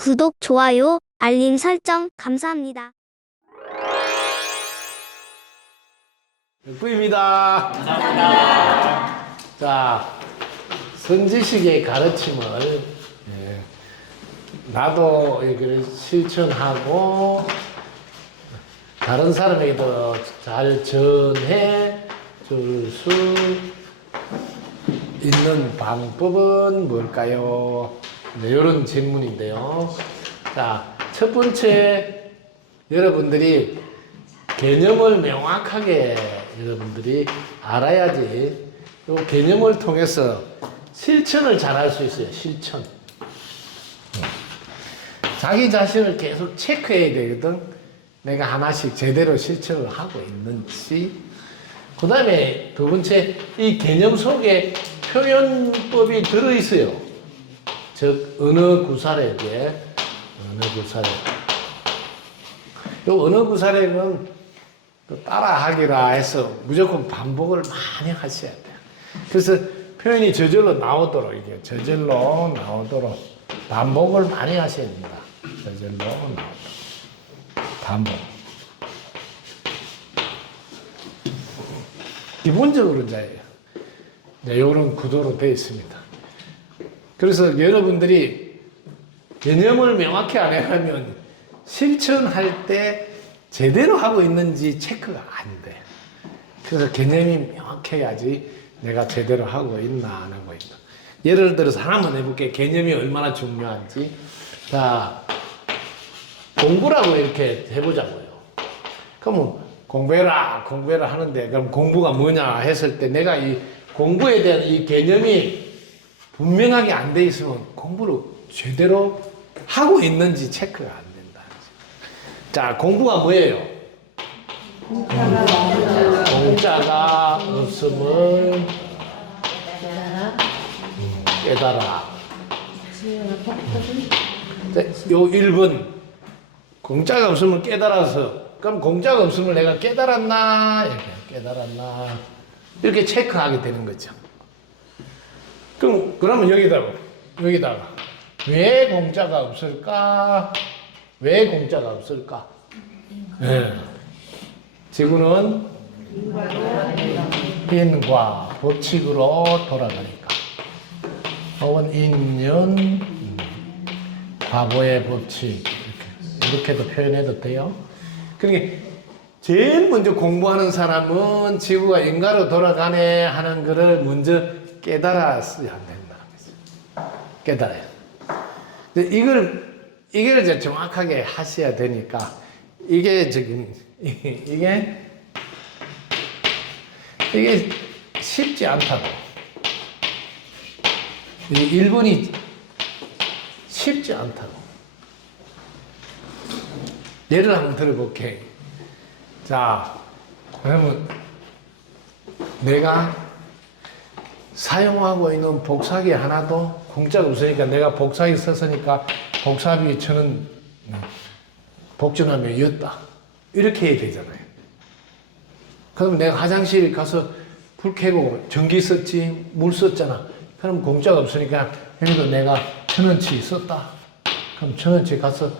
구독, 좋아요, 알림 설정 감사합니다. 뿌입니다. 감사합니다. 자, 선지식의 가르침을 예, 나도 이걸 실천하고 다른 사람에게도 잘 전해 줄 수 있는 방법은 뭘까요? 네, 이런 질문인데요. 자, 첫 번째 여러분들이 개념을 명확하게 여러분들이 알아야지 이 개념을 통해서 실천을 잘 할 수 있어요. 실천. 자기 자신을 계속 체크해야 되거든. 내가 하나씩 제대로 실천을 하고 있는지. 그 다음에 두 번째, 이 개념 속에 표현법이 들어있어요. 즉, 언어 구사력에, 언어 구사력. 요 구사력은 또 따라하기라 해서 무조건 반복을 많이 하셔야 돼요. 그래서 표현이 저절로 나오도록, 이게 저절로 나오도록 반복을 많이 하셔야 됩니다. 저절로 나오도록. 반복. 기본적으로 이제 이런 구도로 되어 있습니다. 그래서 여러분들이 개념을 명확히 안 해가면 실천할 때 제대로 하고 있는지 체크가 안 돼. 그래서 개념이 명확해야지 내가 제대로 하고 있나 안 하고 있나. 예를 들어서 하나만 해볼게. 개념이 얼마나 중요한지. 자, 공부라고 이렇게 해보자고요. 그러면 공부해라, 공부해라 하는데, 그럼 공부가 뭐냐 했을 때 내가 이 공부에 대한 이 개념이 분명하게 안 돼 있으면 공부를 제대로 하고 있는지 체크가 안 된다. 자, 공부가 뭐예요? 공짜가 없음을 깨달아. 자, 요 1번. 공짜가 없음을 깨달아서, 그럼 공짜가 없음을 내가 깨달았나? 이렇게 깨달았나? 이렇게 체크하게 되는 거죠. 그럼, 그러면 여기다가, 여기다가, 왜 공짜가 없을까? 왜 공짜가 없을까? 네. 지구는 인과 법칙으로 돌아가니까. 혹은 인연, 음, 과거의 법칙, 이렇게, 이렇게도 표현해도 돼요. 그러니까 제일 먼저 공부하는 사람은 지구가 인가로 돌아가네 하는 것을 먼저 깨달았어야 된다는 거죠. 깨달아요. 이걸, 이걸 이제 정확하게 하셔야 되니까, 이게 지금, 이게, 이게 쉽지 않다고. 이 1번이 쉽지 않다고. 예를 한번 들어볼게. 자, 그러면 내가 사용하고 있는 복사기 하나도 공짜가 없으니까 내가 복사기 썼으니까 복사비 저는 복전하면 이었다. 이렇게 해야 되잖아요. 그럼 내가 화장실 가서 불 켜고 전기 썼지, 물 썼잖아. 그럼 공짜가 없으니까 여기도 내가 천 원치 썼다. 그럼 천 원치 가서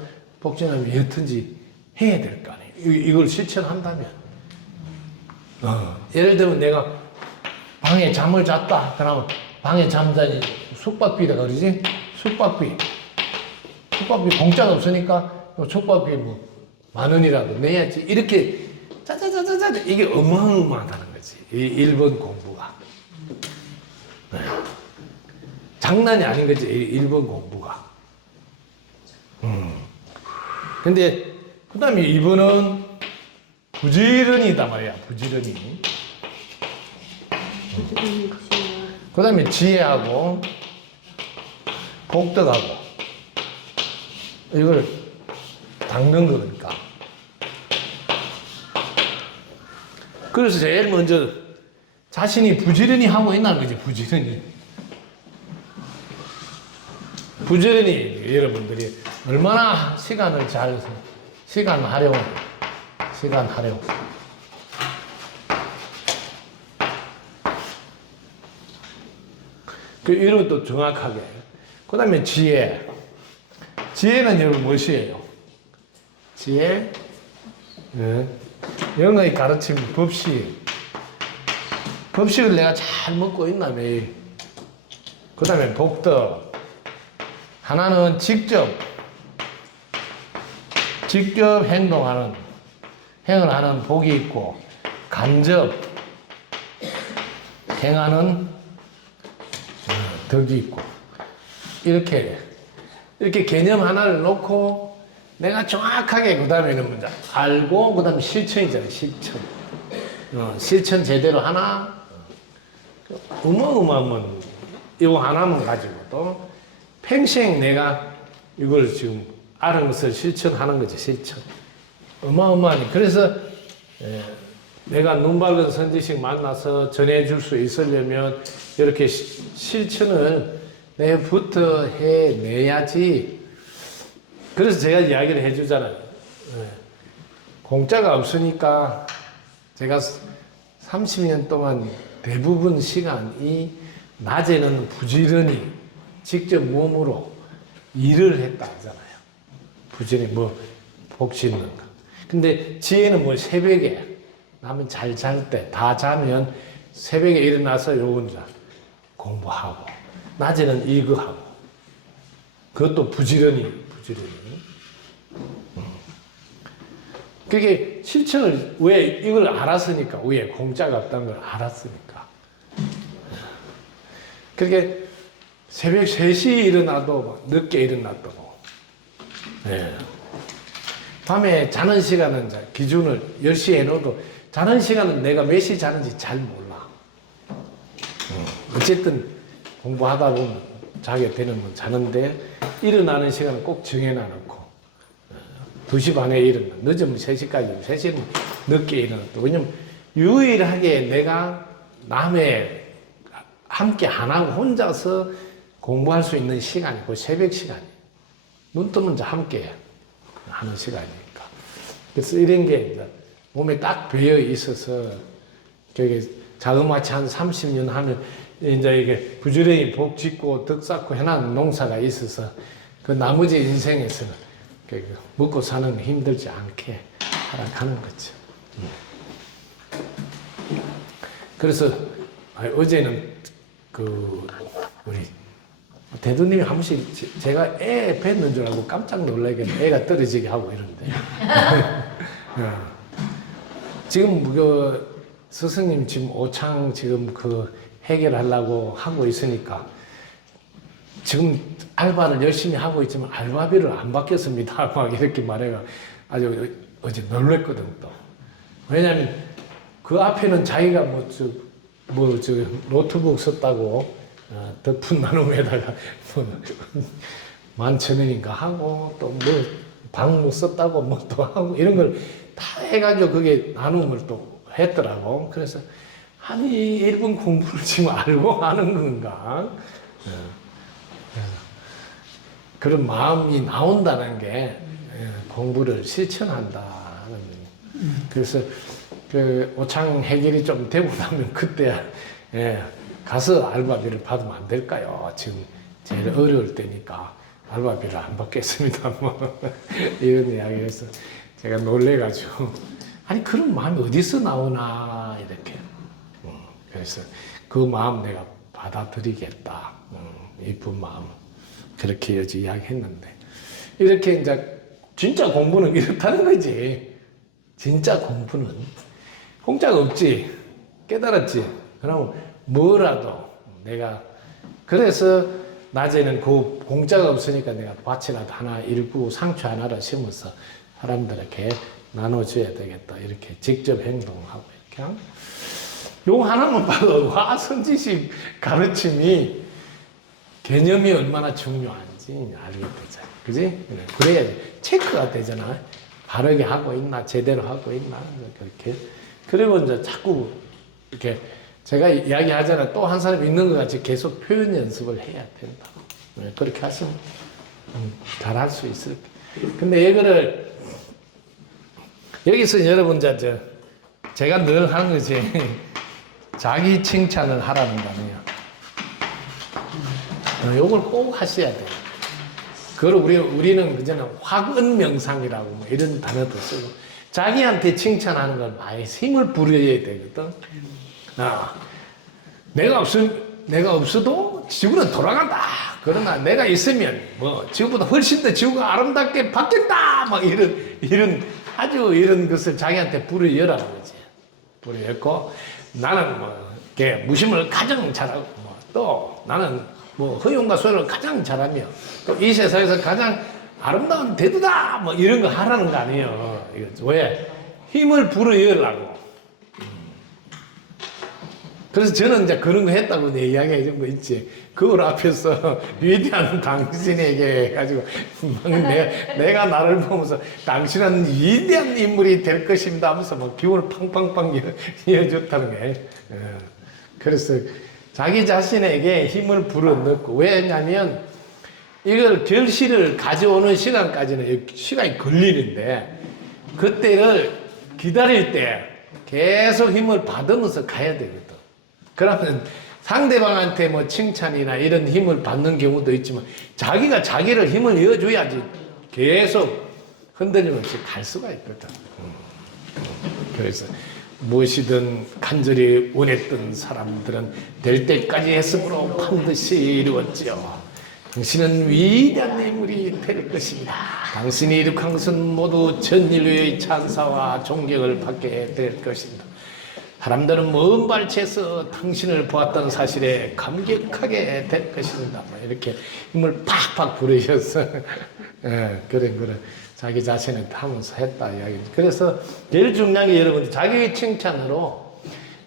복전하면 이었든지 해야 될 거 아니에요. 이- 이걸 실천한다면. 어, 예를 들면 내가 방에 잠을 잤다. 그러면 방에 잠자니 숙박비다 그러지? 숙박비. 숙박비 공짜가 없으니까 숙박비 뭐 만 원이라도 내야지. 이렇게 짜자자자자 이게 어마어마하다는 거지. 이 일본 공부가. 네. 장난이 아닌 거지. 이 일본 공부가. 음. 근데 그 다음에 이분은 부지런히다 말이야. 부지런히. 그 다음에 지혜하고 복덕하고 이걸 닦는 거니까. 그래서 제일 먼저 자신이 부지런히 하고 있다는 거지, 부지런히. 부지런히 여러분들이 얼마나 시간을 잘, 시간 활용, 시간 활용. 그 이런 것도 정확하게. 그 다음에 지혜. 지혜는 여러분 무엇이에요? 지혜, 네. 영어의 가르침 법칙. 법칙을 내가 잘 먹고 있나 매일. 그 다음에 복덕. 하나는 직접, 직접 행동하는, 행을 하는 복이 있고, 간접, 행하는 어, 덕이 있고. 이렇게, 이렇게 개념 하나를 놓고 내가 정확하게 그 다음에는 먼저 알고 그 다음에 실천이잖아요, 실천. 어, 실천 제대로 하나, 어마어마한 이거 하나만 가지고 또 평생 내가 이걸 지금 아는 것을 실천하는 거지 실천 어마어마하니 그래서 에, 내가 눈 밝은 선지식 만나서 전해줄 수 있으려면 이렇게 시- 실천을 내부터 해내야지 그래서 제가 이야기를 해주잖아요 예. 공짜가 없으니까 제가 30년 동안 대부분 시간이 낮에는 부지런히 직접 몸으로 일을 했다 하잖아요. 부지런히 뭐 복짓는 거. 근데 지혜는 뭐 새벽에 남은 잘 잘 때 다 자면 새벽에 일어나서 요 혼자 공부하고 낮에는 이거 하고 그것도 부지런히 부지런히. 그게 실천을 왜 이걸 알았으니까 위에 공짜가 없다는 걸 알았으니까. 그렇게 새벽 3시에 일어나도 뭐 늦게 일어났다고. 네. 밤에 자는 시간은 기준을 10시에 해놓어도 자는 시간은 내가 몇 시 자는지 잘 몰라 어, 어쨌든 공부하다 보면 자게 되는 건 자는데 일어나는 시간은 꼭 정해놔놓고 2시 반에 일어나. 늦으면 3시까지. 3시는 늦게 일어났다. 왜냐면 유일하게 내가 남의 함께 안 하고 혼자서 공부할 수 있는 시간이 그 새벽 시간이. 눈 뜨면 이제 함께 하는 시간이니까. 그래서 이런 게 이제 몸에 딱 배어 있어서 저기 자그마치 한 30년 하면 이제 이게 부지런히 복 짓고 덕 쌓고 해놓은 농사가 있어서 그 나머지 인생에서는 그 먹고 사는 게 힘들지 않게 살아가는 거죠. 음. 그래서 아, 어제는 그 우리 대도님이 한 번씩 제- 제가 애 뱉는 줄 알고 깜짝 놀라겠네. 애가 떨어지게 하고 이러는데. 어. 지금 그 스승님 지금 오창 지금 그 해결하려고 하고 있으니까 지금 알바를 열심히 하고 있지만 알바비를 안 받겠습니다. 막 이렇게 말해가 아주 어제 놀랬거든 또. 왜냐면 그 앞에는 자기가 뭐저 뭐 저 노트북 썼다고 어, 덕분 나눔에다가 뭐 만천 원인가 하고 또 뭐 방무 썼다고 뭐 또 하고 이런 걸 다 해가지고 그게 나눔을 또 했더라고. 그래서 아니 일본 공부를 지금 알고 하는 건가? 어. 그런 마음이 나온다는 게 예, 공부를 실천한다는 그래서 그 오창 해결이 좀 되고 나면 그때 예, 가서 알바비를 받으면 안 될까요? 지금 제일 어려울 때니까 알바비를 안 받겠습니다. 뭐 이런 이야기해서 제가 놀래가지고 아니 그런 마음이 어디서 나오나 이렇게 음, 그래서 그 마음 내가 받아들이겠다. 음, 이쁜 마음. 그렇게 어제 이야기했는데 이렇게 이제 진짜 공부는 이렇다는 거지. 진짜 공부는 공짜가 없지. 깨달았지. 그럼 뭐라도 내가 그래서 낮에는 그 공짜가 없으니까 내가 밭이라도 하나 일구 상추 하나를 심어서 사람들에게 나눠줘야 되겠다. 이렇게 직접 행동하고 이렇게 요 하나만 봐도 와 선지식 가르침이 개념이 얼마나 중요한지 알게 되잖아. 그지? 그래야 체크가 되잖아. 바르게 하고 있나, 제대로 하고 있나, 그렇게. 그리고 이제 자꾸 이렇게 제가 이야기하잖아. 또 한 사람 있는 것 같이 계속 표현 연습을 해야 된다. 네, 그렇게 하시면 음, 잘할 수 있을 거예요. 근데 이거를 여기서 여러분 저 제가 늘 하는 거지. 자기 칭찬을 하라는 거아니에요 어, 요걸 꼭 하셔야 돼요. 그걸 우리, 우리는 그전에 화근명상이라고 뭐 이런 단어도 쓰고 자기한테 칭찬하는 걸 많이 힘을 부려야 되거든. 아, 내가 없 내가 없어도 지구는 돌아간다. 그러나 내가 있으면 뭐 지구보다 훨씬 더 지구가 아름답게 바뀌었다. 막 이런 이런 아주 이런 것을 자기한테 부려여라는 거지. 부려였고 나는 뭐 이렇게 무심을 가장 잘하고 뭐 또 나는 뭐 허용과 소를 가장 잘하며 또 이 세상에서 가장 아름다운 대두다 뭐 이런 거 하라는 거 아니에요. 왜 힘을 불어여라고. 그래서 저는 이제 그런 거 했다고 내 이야기 해준 거 있지. 그걸 앞에서 위대한 당신에게 해가지고 막 내, 내가 나를 보면서 당신은 위대한 인물이 될 것입니다 하면서 막 기운을 팡팡팡 이어- 이어줬다는 거예요. 예. 그래서 자기 자신에게 힘을 불어넣고 왜냐면 이걸 결실을 가져오는 시간까지는 시간이 걸리는데 그때를 기다릴 때 계속 힘을 받으면서 가야 되거든. 그러면 상대방한테 뭐 칭찬이나 이런 힘을 받는 경우도 있지만 자기가 자기를 힘을 이어줘야지 계속 흔들림 없이 갈 수가 있거든. 음. 그래서 무엇이든 간절히 원했던 사람들은 될 때까지 했으므로 반드시 이루었지요. 당신은 위대한 인물이 될 것입니다. 당신이 이룩한 것은 모두 전 인류의 찬사와 존경을 받게 될 것입니다. 사람들은 먼 발치에서 당신을 보았다는 사실에 감격하게 될 것입니다. 뭐 이렇게 힘을 팍팍 부르셔서 예, 그런 거를 자기 자신한테 하면서 했다 이야기. 그래서 제일 중요한 게 여러분들 자기 칭찬으로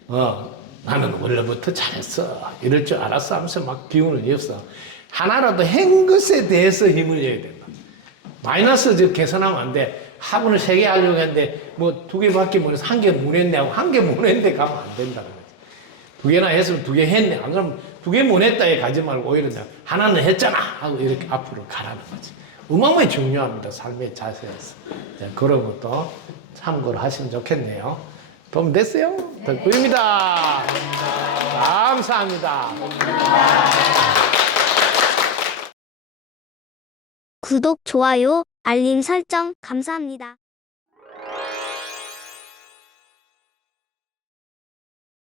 어 나는 원래부터 잘했어 이럴 줄 알았어 하면서 막 기운을 이어서 하나라도 한 것에 대해서 힘을 내야 된다. 마이너스 저 계산하면 안 돼. 학원을 세 개 하려고 했는데 뭐 두 개밖에 못 해서 한 개 못 했네 하고 한 개 못 했는데 가면 안 된다는 거지. 두 개나 했으면 두 개 했네. 안 그러면 두 개 못 했다에 가지 말고 오히려 그냥 하나는 했잖아 하고 이렇게 앞으로 가라는 거지. 어마어마히 중요합니다. 삶의 자세에서. 자, 그런 것도 참고를 하시면 좋겠네요. 도움 됐어요? 덕분입니다. 감사합니다. 구독, 좋아요, 알림 설정 감사합니다.